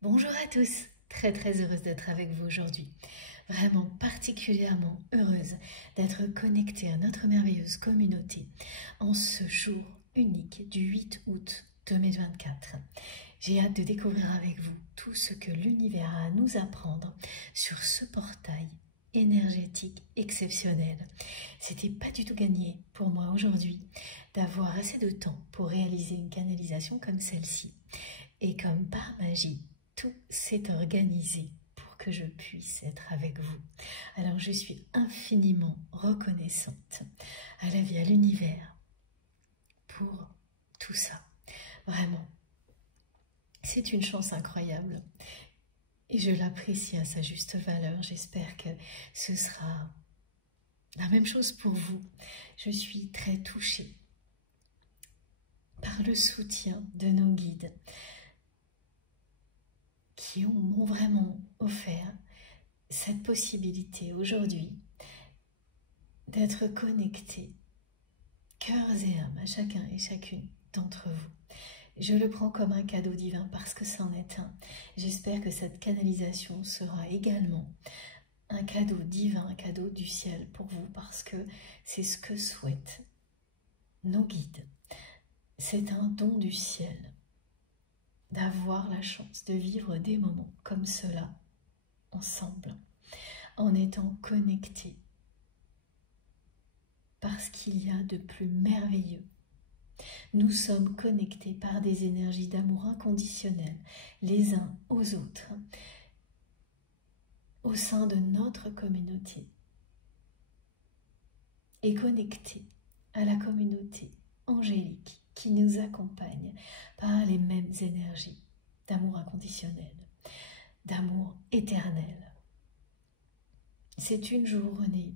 Bonjour à tous, très heureuse d'être avec vous aujourd'hui. Vraiment particulièrement heureuse d'être connectée à notre merveilleuse communauté en ce jour unique du 8 août 2024. J'ai hâte de découvrir avec vous tout ce que l'univers a à nous apprendre sur ce portail énergétique exceptionnel. C'était pas du tout gagné pour moi aujourd'hui d'avoir assez de temps pour réaliser une canalisation comme celle-ci. Et comme par magie, tout s'est organisé pour que je puisse être avec vous. Alors je suis infiniment reconnaissante à la vie, à l'univers pour tout ça. Vraiment, c'est une chance incroyable et je l'apprécie à sa juste valeur. J'espère que ce sera la même chose pour vous. Je suis très touchée par le soutien de nos guides qui m'ont vraiment offert cette possibilité aujourd'hui d'être connecté, cœurs et âmes, à chacun et chacune d'entre vous. Je le prends comme un cadeau divin parce que c'en est un. J'espère que cette canalisation sera également un cadeau divin, un cadeau du ciel pour vous parce que c'est ce que souhaitent nos guides. C'est un don du ciel d'avoir la chance de vivre des moments comme cela ensemble, en étant connectés, parce qu'il y a de plus merveilleux. Nous sommes connectés par des énergies d'amour inconditionnel, les uns aux autres, au sein de notre communauté, et connectés à la communauté angélique qui nous accompagne par les mêmes énergies d'amour inconditionnel, d'amour éternel. C'est une journée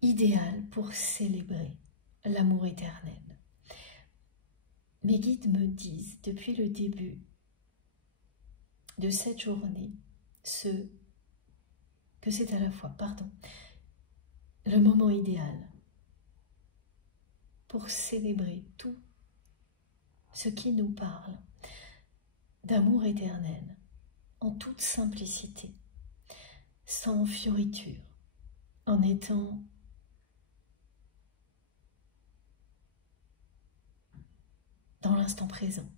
idéale pour célébrer l'amour éternel. Mes guides me disent depuis le début de cette journée que c'est à la fois, le moment idéal pour célébrer tout ce qui nous parle d'amour éternel en toute simplicité, sans fioriture, en étant dans l'instant présent,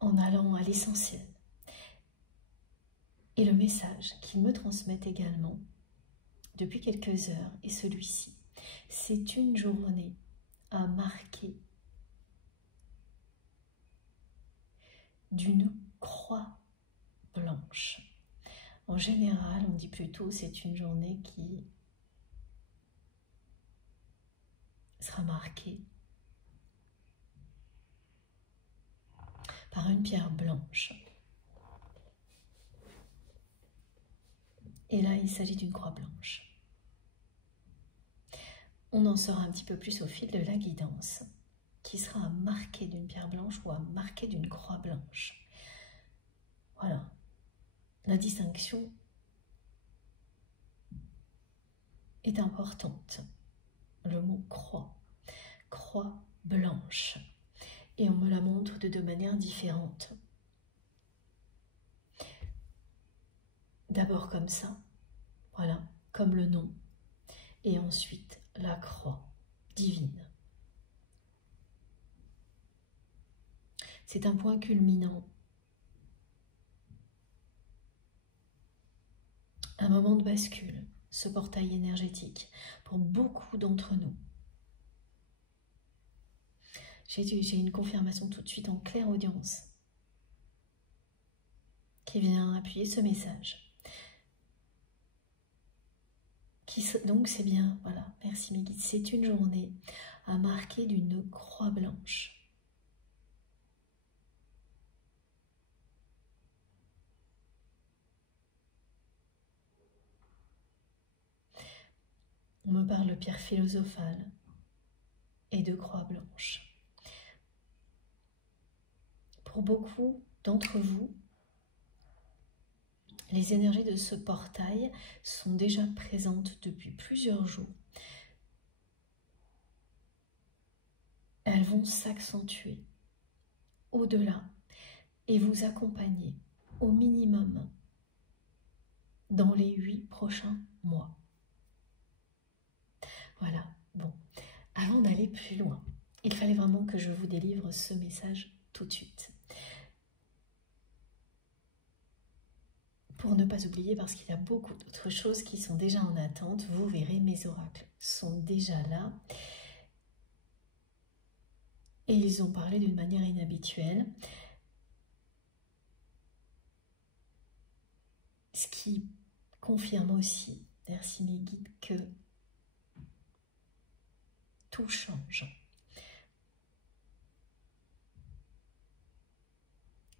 en allant à l'essentiel. Et le message qu'ils me transmettent également depuis quelques heures est celui-ci. C'est une journée à marquer d'une croix blanche. En général, on dit plutôt c'est une journée qui sera marquée par une pierre blanche. Et là, il s'agit d'une croix blanche. On en saura un petit peu plus au fil de la guidance, qui sera marquée d'une pierre blanche ou marquée d'une croix blanche. Voilà. La distinction est importante. Le mot croix, croix blanche. Et on me la montre de deux manières différentes. D'abord comme ça, voilà, comme le nom, et ensuite la croix divine. C'est un point culminant, un moment de bascule, ce portail énergétique, pour beaucoup d'entre nous. J'ai une confirmation tout de suite en claire audience qui vient appuyer ce message. Donc c'est bien, voilà, merci mes guides, c'est une journée à marquer d'une croix blanche. On me parle de pierre philosophale et de croix blanche. Pour beaucoup d'entre vous, les énergies de ce portail sont déjà présentes depuis plusieurs jours. Elles vont s'accentuer au-delà et vous accompagner au minimum dans les 8 prochains mois. Voilà, bon, avant d'aller plus loin, il fallait vraiment que je vous délivre ce message tout de suite. Pour ne pas oublier, parce qu'il y a beaucoup d'autres choses qui sont déjà en attente, vous verrez, mes oracles sont déjà là. Et ils ont parlé d'une manière inhabituelle. Ce qui confirme aussi, merci mes guides, que tout change.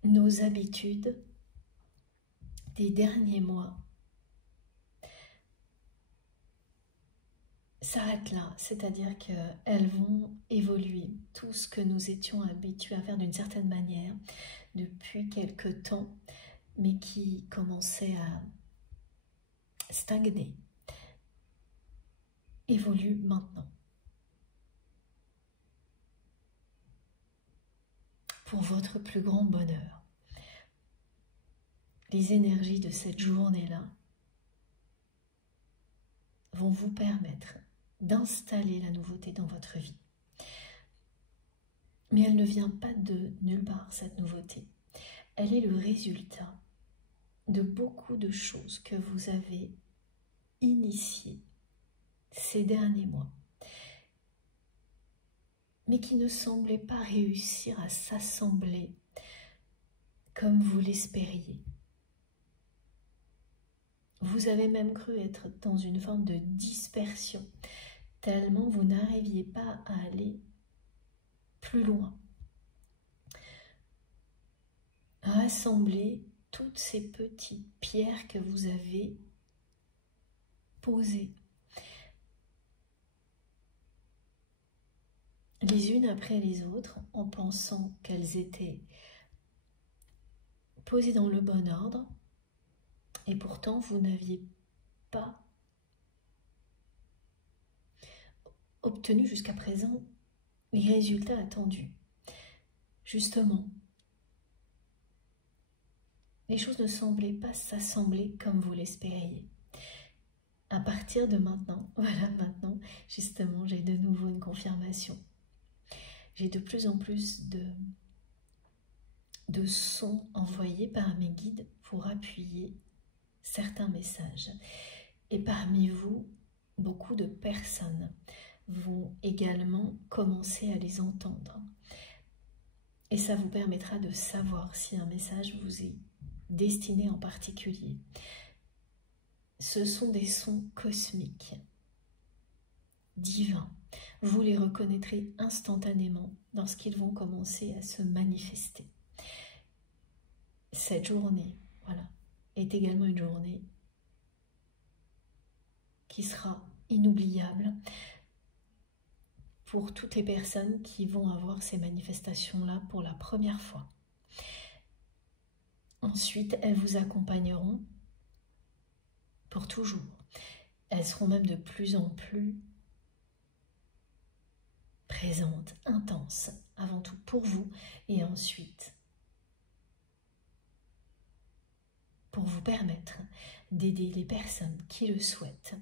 Nos habitudes des derniers mois s'arrêtent là, c'est-à-dire qu'elles vont évoluer. Tout ce que nous étions habitués à faire d'une certaine manière depuis quelque temps, mais qui commençait à stagner, évolue maintenant. Pour votre plus grand bonheur. Les énergies de cette journée-là vont vous permettre d'installer la nouveauté dans votre vie. Mais elle ne vient pas de nulle part, cette nouveauté. Elle est le résultat de beaucoup de choses que vous avez initiées ces derniers mois, mais qui ne semblaient pas réussir à s'assembler comme vous l'espériez. Vous avez même cru être dans une forme de dispersion, tellement vous n'arriviez pas à aller plus loin, à assembler toutes ces petites pierres que vous avez posées, les unes après les autres, en pensant qu'elles étaient posées dans le bon ordre, et pourtant vous n'aviez pas obtenu jusqu'à présent les résultats attendus. Justement, les choses ne semblaient pas s'assembler comme vous l'espériez. À partir de maintenant, voilà, maintenant, justement, j'ai de nouveau une confirmation. J'ai de plus en plus de sons envoyés par mes guides pour appuyer certains messages. Et parmi vous, beaucoup de personnes vont également commencer à les entendre. Et ça vous permettra de savoir si un message vous est destiné en particulier. Ce sont des sons cosmiques, divins. Vous les reconnaîtrez instantanément lorsqu'ils vont commencer à se manifester. Cette journée, voilà, est également une journée qui sera inoubliable pour toutes les personnes qui vont avoir ces manifestations-là pour la première fois. Ensuite, elles vous accompagneront pour toujours. Elles seront même de plus en plus présentes, intenses, avant tout pour vous, et ensuite pour vous permettre d'aider les personnes qui le souhaitent,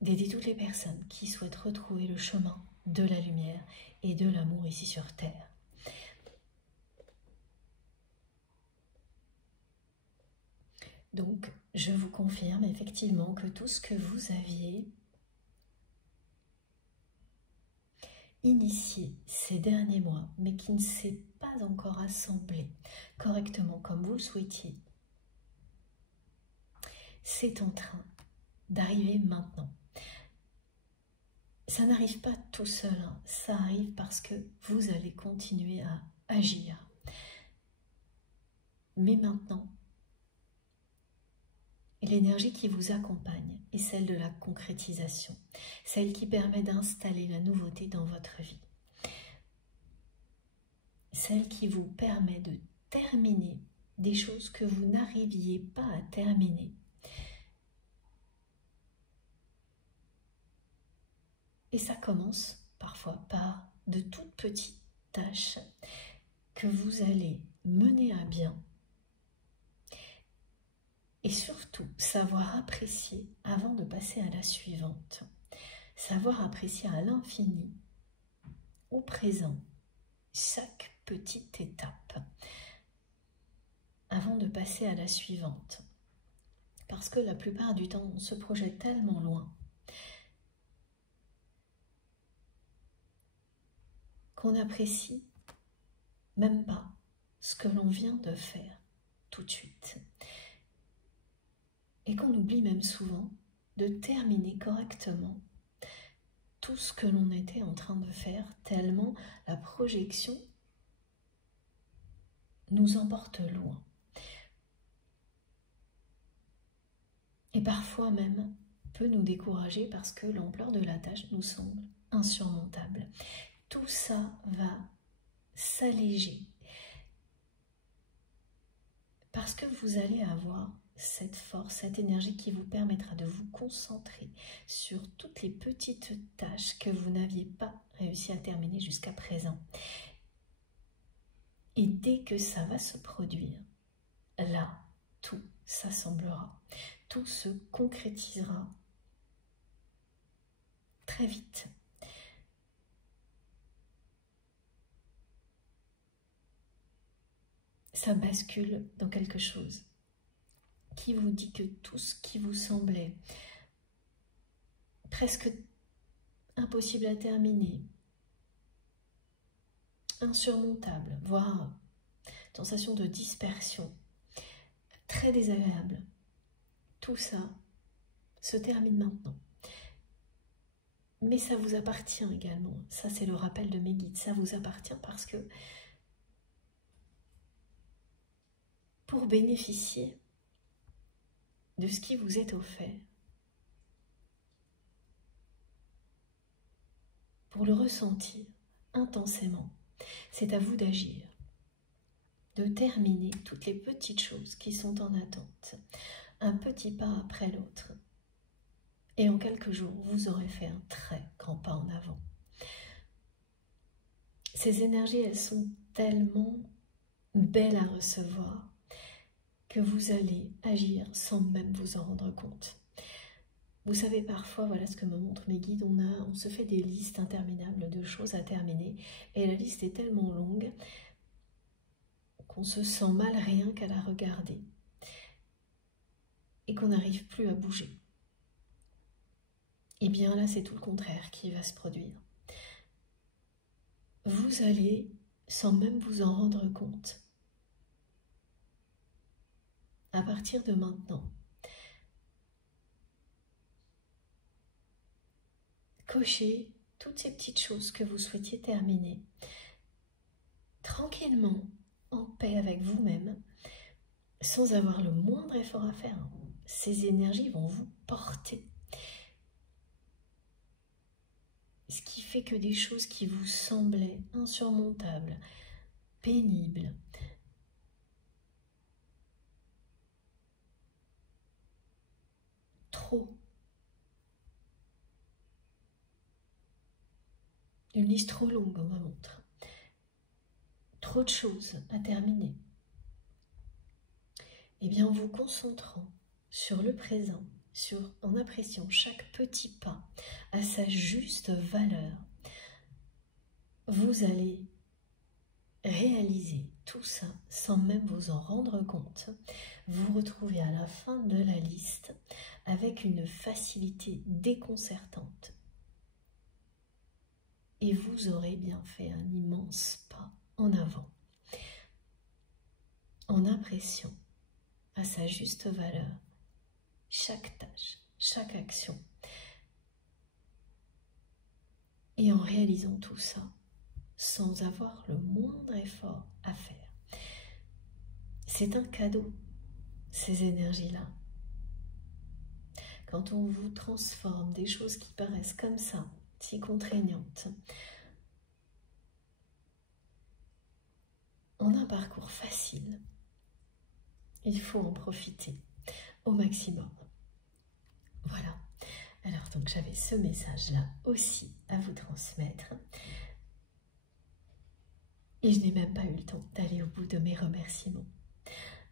d'aider toutes les personnes qui souhaitent retrouver le chemin de la lumière et de l'amour ici sur Terre. Donc, je vous confirme effectivement que tout ce que vous aviez initié ces derniers mois, mais qui ne s'est pas encore assemblé correctement comme vous le souhaitiez, c'est en train d'arriver maintenant. Ça n'arrive pas tout seul, hein. Ça arrive parce que vous allez continuer à agir. Mais maintenant, l'énergie qui vous accompagne est celle de la concrétisation, celle qui permet d'installer la nouveauté dans votre vie, celle qui vous permet de terminer des choses que vous n'arriviez pas à terminer. Et ça commence parfois par de toutes petites tâche que vous allez mener à bien et surtout savoir apprécier avant de passer à la suivante. Savoir apprécier à l'infini, au présent, chaque petite étape avant de passer à la suivante. Parce que la plupart du temps, on se projette tellement loin qu'on n'apprécie même pas ce que l'on vient de faire tout de suite. Et qu'on oublie même souvent de terminer correctement tout ce que l'on était en train de faire, tellement la projection nous emporte loin. Et parfois même peut nous décourager parce que l'ampleur de la tâche nous semble insurmontable. Tout ça va s'alléger parce que vous allez avoir cette force, cette énergie qui vous permettra de vous concentrer sur toutes les petites tâches que vous n'aviez pas réussi à terminer jusqu'à présent. Et dès que ça va se produire, là, tout s'assemblera, tout se concrétisera très vite. Ça bascule dans quelque chose qui vous dit que tout ce qui vous semblait presque impossible à terminer, insurmontable, voire sensation de dispersion, très désagréable, tout ça se termine maintenant. Mais ça vous appartient également, ça c'est le rappel de mes guides, ça vous appartient parce que pour bénéficier de ce qui vous est offert, pour le ressentir intensément, c'est à vous d'agir, de terminer toutes les petites choses qui sont en attente, un petit pas après l'autre. Et en quelques jours, vous aurez fait un très grand pas en avant. Ces énergies, elles sont tellement belles à recevoir que vous allez agir sans même vous en rendre compte. Vous savez, parfois, voilà ce que me montrent mes guides, on se fait des listes interminables de choses à terminer et la liste est tellement longue qu'on se sent mal rien qu'à la regarder et qu'on n'arrive plus à bouger. Et bien là, c'est tout le contraire qui va se produire. Vous allez, sans même vous en rendre compte, à partir de maintenant, cocher toutes ces petites choses que vous souhaitiez terminer, tranquillement, en paix avec vous-même, sans avoir le moindre effort à faire. Ces énergies vont vous porter. Ce qui fait que des choses qui vous semblaient insurmontables, pénibles, trop, une liste trop longue, on me montre, trop de choses à terminer, et bien en vous concentrant sur le présent, en appréciant chaque petit pas à sa juste valeur, vous allez réaliser tout ça sans même vous en rendre compte. Vous retrouvez à la fin de la liste avec une facilité déconcertante. Et vous aurez bien fait un immense pas en avant, en appréciant à sa juste valeur chaque tâche, chaque action, et en réalisant tout ça sans avoir le moindre effort à faire. C'est un cadeau, ces énergies-là. Quand on vous transforme des choses qui paraissent comme ça, si contraignantes, en un parcours facile, il faut en profiter au maximum. Voilà. Alors donc j'avais ce message-là aussi à vous transmettre. Et je n'ai même pas eu le temps d'aller au bout de mes remerciements.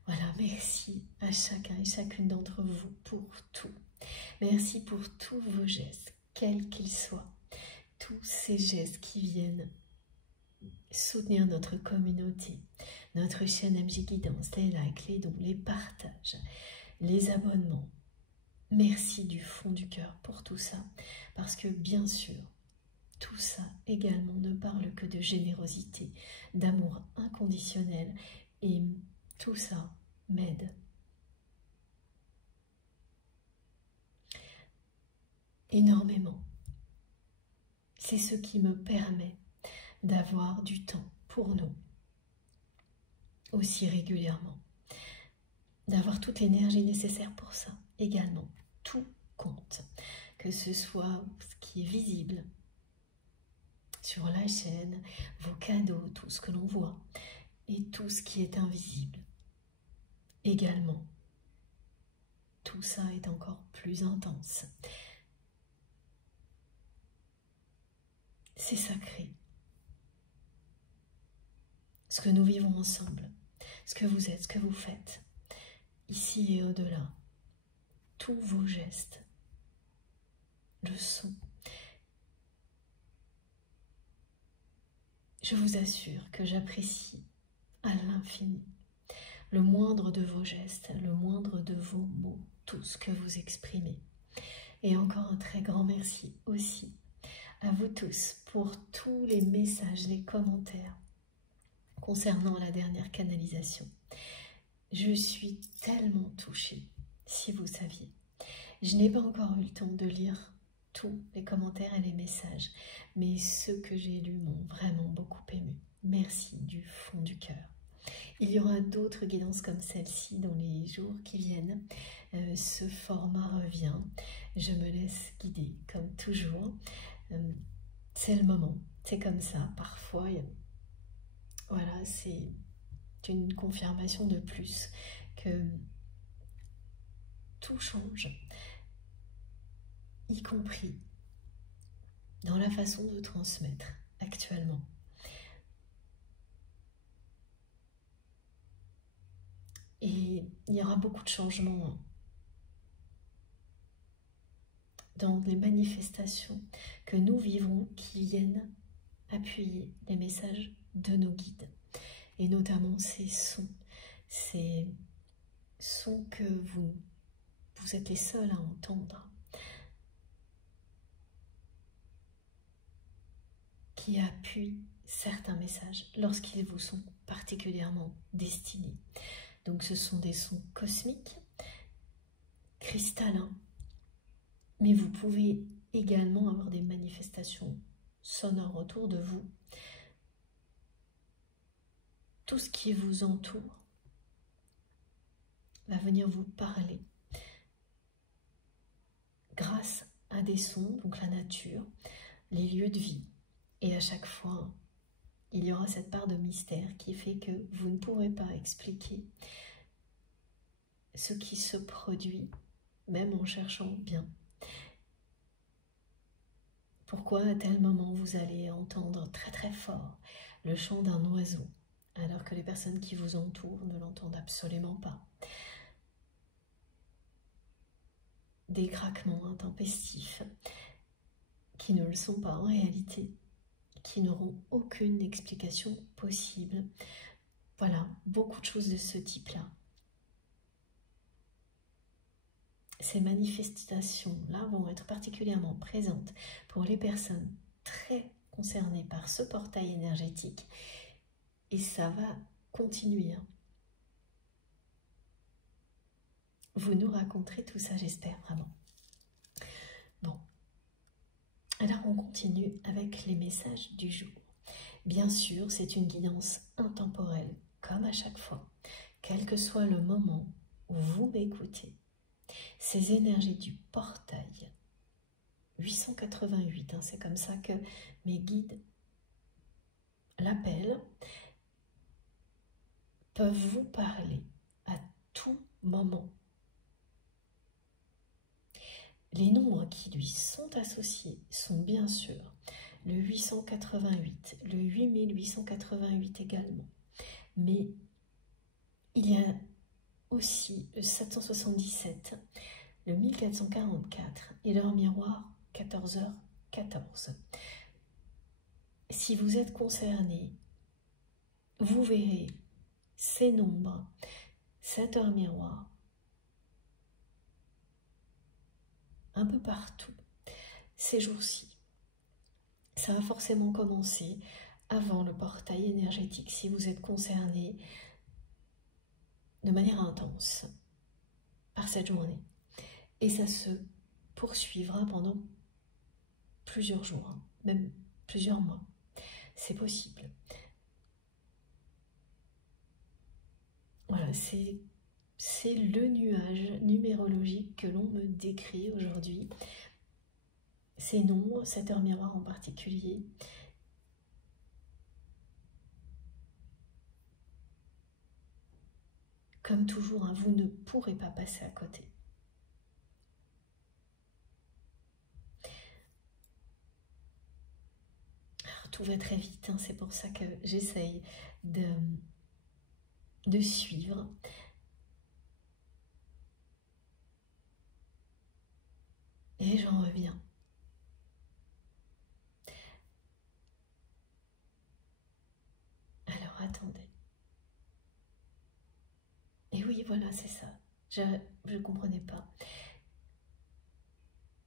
Voilà, merci à chacun et chacune d'entre vous pour tout. Merci pour tous vos gestes, quels qu'ils soient. Tous ces gestes qui viennent soutenir notre communauté, notre chaîne MJ Guidance, les likes, les dons, les partages, les abonnements. Merci du fond du cœur pour tout ça, parce que bien sûr, tout ça également ne parle que de générosité, d'amour inconditionnel, et tout ça m'aide énormément. C'est ce qui me permet d'avoir du temps pour nous aussi régulièrement, d'avoir toute l'énergie nécessaire pour ça également. Tout compte, que ce soit ce qui est visible sur la chaîne, vos cadeaux, tout ce que l'on voit, et tout ce qui est invisible également. Tout ça est encore plus intense. C'est sacré. Ce que nous vivons ensemble, ce que vous êtes, ce que vous faites, ici et au-delà, tous vos gestes le sont. Je vous assure que j'apprécie à l'infini le moindre de vos gestes, le moindre de vos mots, tout ce que vous exprimez. Et encore un très grand merci aussi à vous tous pour tous les messages, les commentaires concernant la dernière canalisation. Je suis tellement touchée, si vous saviez. Je n'ai pas encore eu le temps de lire tous les commentaires et les messages, mais ceux que j'ai lus m'ont vraiment beaucoup ému. Merci du fond du cœur. Il y aura d'autres guidances comme celle-ci dans les jours qui viennent. Ce format revient. Je me laisse guider comme toujours. C'est le moment. C'est comme ça. Parfois, voilà, c'est une confirmation de plus que tout change, y compris dans la façon de transmettre actuellement. Et il y aura beaucoup de changements dans les manifestations que nous vivons qui viennent appuyer les messages de nos guides. Et notamment ces sons que vous êtes les seuls à entendre, qui appuient certains messages lorsqu'ils vous sont particulièrement destinés. Donc ce sont des sons cosmiques, cristallins, mais vous pouvez également avoir des manifestations sonores autour de vous. Tout ce qui vous entoure va venir vous parler grâce à des sons, donc la nature, les lieux de vie. Et à chaque fois, il y aura cette part de mystère qui fait que vous ne pourrez pas expliquer ce qui se produit, même en cherchant bien. Pourquoi à tel moment vous allez entendre très très fort le chant d'un oiseau, alors que les personnes qui vous entourent ne l'entendent absolument pas. Des craquements intempestifs qui ne le sont pas en réalité, qui n'auront aucune explication possible. Voilà, beaucoup de choses de ce type-là. Ces manifestations-là vont être particulièrement présentes pour les personnes très concernées par ce portail énergétique. Et ça va continuer. Vous nous raconterez tout ça, j'espère vraiment. Bon, alors on continue avec les messages du jour. Bien sûr, c'est une guidance intemporelle, comme à chaque fois, quel que soit le moment où vous m'écoutez. Ces énergies du portail 888, c'est comme ça que mes guides l'appellent, peuvent vous parler à tout moment. Les nombres qui lui sont associés sont bien sûr le 888, le 8888 également. Mais il y a aussi le 777, le 1444 et l'heure miroir 14h14. Si vous êtes concerné, vous verrez ces nombres, cette heure miroir, un peu partout ces jours-ci. Ça va forcément commencer avant le portail énergétique si vous êtes concerné de manière intense par cette journée. Et ça se poursuivra pendant plusieurs jours, hein, même plusieurs mois. C'est possible. Voilà, c'est le nuage numérologique que l'on me décrit aujourd'hui. Ces nombres, cette heure miroir en particulier. Comme toujours, hein, vous ne pourrez pas passer à côté. Alors, tout va très vite, hein, c'est pour ça que j'essaye de suivre. Et j'en reviens. Alors, attendez. Et oui, voilà, c'est ça. Je ne comprenais pas.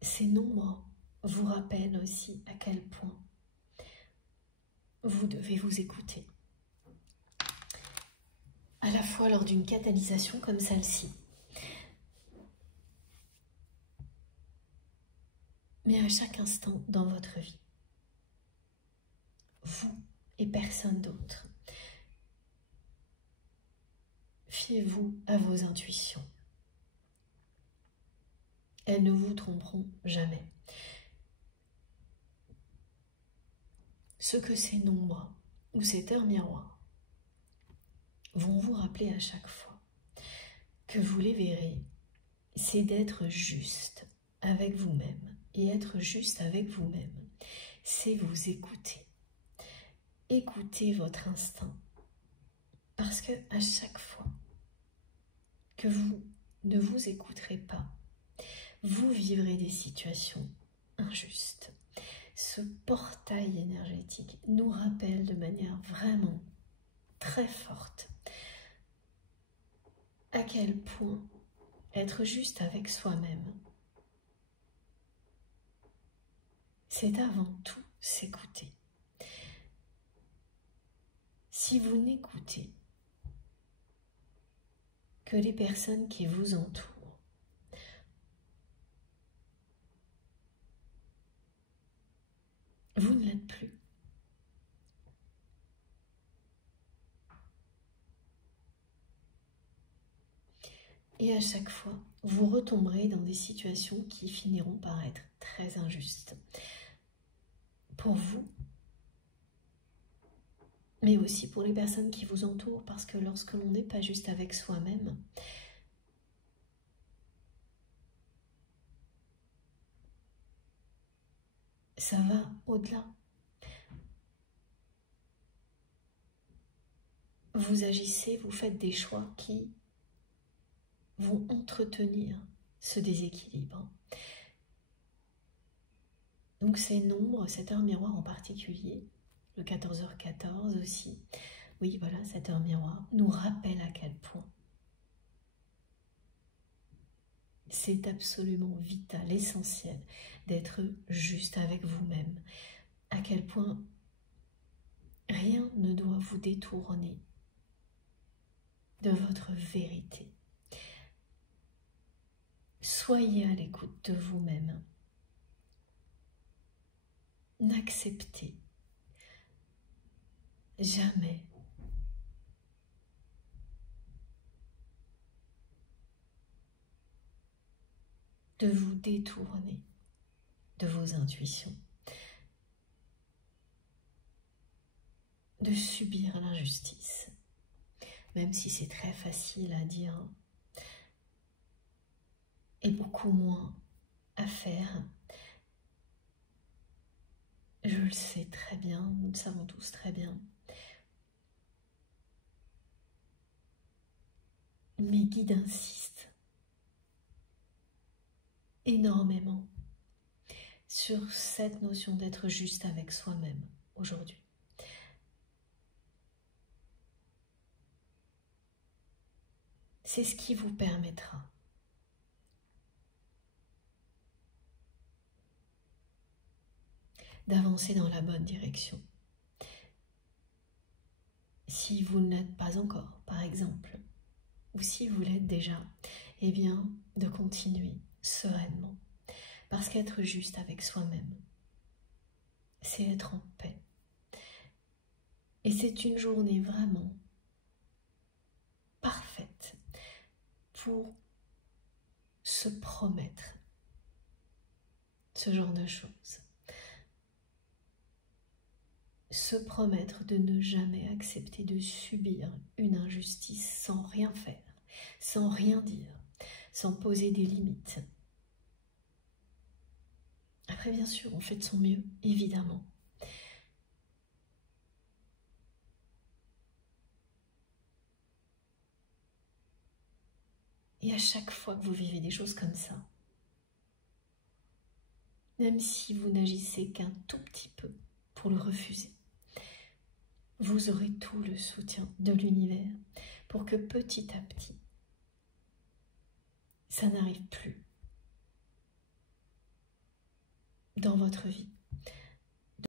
Ces nombres vous rappellent aussi à quel point vous devez vous écouter. À la fois lors d'une catalysation comme celle-ci, mais à chaque instant dans votre vie. Vous et personne d'autre. Fiez-vous à vos intuitions. Elles ne vous tromperont jamais. Ce que ces nombres ou cette heure miroir vont vous rappeler à chaque fois que vous les verrez, c'est d'être juste avec vous-même. Et être juste avec vous-même, c'est vous écouter. Écoutez votre instinct. Parce que à chaque fois que vous ne vous écouterez pas, vous vivrez des situations injustes. Ce portail énergétique nous rappelle de manière vraiment très forte à quel point être juste avec soi-même, c'est avant tout s'écouter. Si vous n'écoutez que les personnes qui vous entourent, vous ne l'êtes plus. Et à chaque fois, vous retomberez dans des situations qui finiront par être très injustes. Pour vous, mais aussi pour les personnes qui vous entourent, parce que lorsque l'on n'est pas juste avec soi-même, ça va au-delà. Vous agissez, vous faites des choix qui vont entretenir ce déséquilibre. Donc ces nombres, cette heure miroir en particulier, le 14h14 aussi, oui voilà, cette heure miroir nous rappelle à quel point c'est absolument vital, essentiel d'être juste avec vous-même, à quel point rien ne doit vous détourner de votre vérité. Soyez à l'écoute de vous-même. N'acceptez jamais de vous détourner de vos intuitions, de subir l'injustice, même si c'est très facile à dire et beaucoup moins à faire. Je le sais très bien, nous le savons tous très bien. Mes guides insistent énormément sur cette notion d'être juste avec soi-même aujourd'hui. C'est ce qui vous permettra d'avancer dans la bonne direction. Si vous ne l'êtes pas encore, par exemple, ou si vous l'êtes déjà, eh bien, de continuer sereinement. Parce qu'être juste avec soi-même, c'est être en paix. Et c'est une journée vraiment parfaite pour se promettre ce genre de choses. Se promettre de ne jamais accepter de subir une injustice sans rien faire, sans rien dire, sans poser des limites. Après, bien sûr, on fait de son mieux, évidemment. Et à chaque fois que vous vivez des choses comme ça, même si vous n'agissez qu'un tout petit peu pour le refuser, vous aurez tout le soutien de l'univers pour que petit à petit, ça n'arrive plus dans votre vie.